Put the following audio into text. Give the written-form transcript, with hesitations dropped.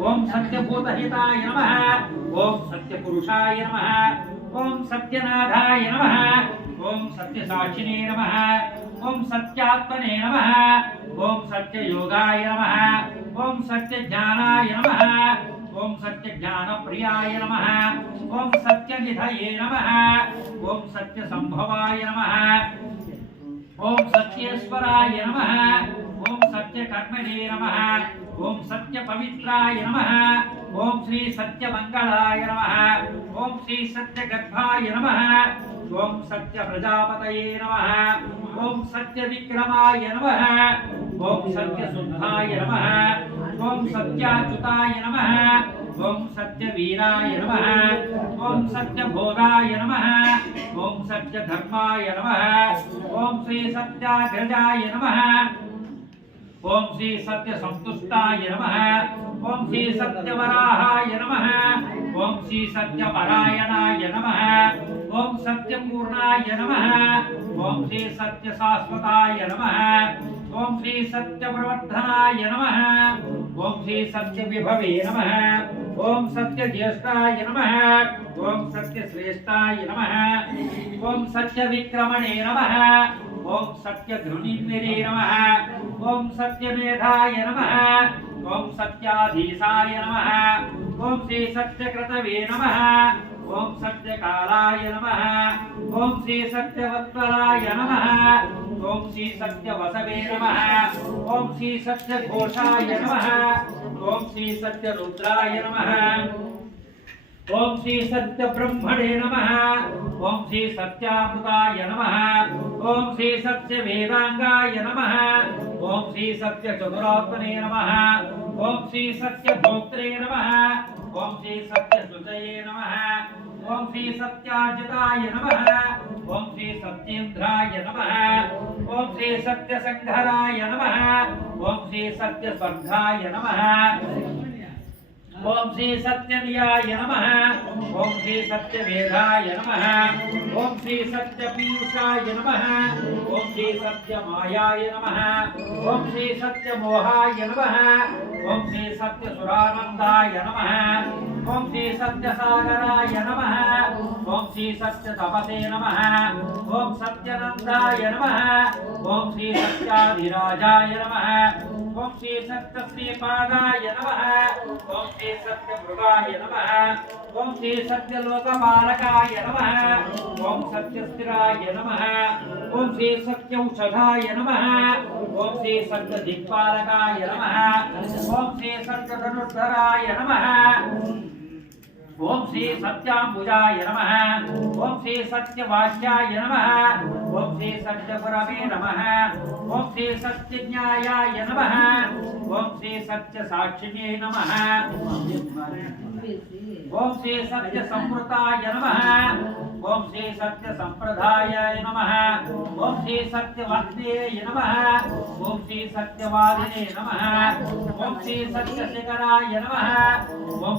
ओम सत्यभूतहिताय नमः ओम सत्यपुरुषाय नमः ओम सत्यनाथाय नमः ओम सत्यसाक्षिणे नमः ओम सत्यात्मने नमः ओम सत्ययोगाय नमः ओम सत्यज्ञानाय नमः ओम सत्यज्ञानप्रियाय नमः ओम सत्यनिधये नमः ओम सत्यसंभवाय नमः ओम सत्येश्वराय नमः ओम सत्यकर्मणे नमः ओम सत्यपवित्राय नमः ओम श्री सत्यमंगलाय नमः ओम श्री सत्यगर्भाय नमः ओम सत्यप्रजापतये नमः ओम सत्यविक्रमाय नमः ओम सत्यशुद्धाय नमः ओम सत्याच्युताय नमः ओम सत्यवीराय नमः ओम सत्यबोधाय नमः ओम सत्यधर्माय नमः ओम श्री सत्याग्रजाय नमः ओम श्री सत्यसंतुष्टाय नमः ओम श्री सत्यवराहाय नमः ओम श्री सत्यपरायणाय नमः ओम सत्यपूर्णाय नमः ओम श्री सत्यशाश्वताय नमः ओम श्री सत्यप्रवर्धनाय नमः ओम श्री सत्यविभवे नमः ओम सत्यज्येष्ठाय नमः ओम सत्यश्रेष्ठाय नमः ओम सत्यविक्रमणे नमः ओम सत्यधृणीन्विरे नमः ओम सत्यमेधाय नमः ओम सत्याधीशाय नमः ओम श्री सत्यकृतवे नमः ओम सत्यकालाय नमः ओम श्री सत्यवत्पराय नमः ओम श्री सत्यवसवे नमः ओम श्री सत्यघोषाय नमः ओम श्री सत्यरुद्राय नमः ओम श्री सत्य ब्रह्मणे नमः ओम श्री सत्यामृताय नमः ओम श्री सत्य वेदांगाय नमः ओम श्री सत्य चतुरात्मने नमः ओम श्री सत्य भोक्त्रे नमः ओम श्री सत्य सुजये नमः ओम श्री सत्याजिताय नमः ओम श्री सत्येंद्राय नमः ओम श्री सत्य संघराय नमः ओम श्री सत्य स्वर्गाय नमः ओम श्री सत्यनियाय नमः ओम श्री सत्यवेदाय नमः ओम श्री सत्यपीयूषाय नमः ओम श्री सत्यमायाय नमः ओम श्री सत्यमोहाय नमः ओम श्री सत्यसुरानंदाय नमः ओम श्री सत्यसागराय नमः ओम श्री सत्यतपसे नमः ओम सत्यनंदाय नमः ओम श्री सत्याधिराजाय नमः ओम श्री सत्यश्रीपादाय नमः ओम श्री सत्यमृगाय नमः ओम श्री सत्यलोकपालकाय नमः ओम सत्यस्थिराय नमः ओम श्री सत्यौषधाय नमः ओम श्री सत्यदिक्पालकाय नमः ओम श्री सत्यधनुर्धराय नमः ओम श्री सत्याम्बुजाय नमः ओम श्री सत्यवाच्याय नमः ओम श्री सत्यगुरवे नमः ओम श्री सत्यज्ञायाय नमः ओम श्री सत्यसाक्षिणे नमः ओम श्री सत्यसंवृताय नमः ओम श्री सत्यसंप्रदायाय नमः ओम श्री सत्यवर्तेय नमः ओम श्री सत्यवादिने नमः ओम श्री सत्यशिखराय नमः ओम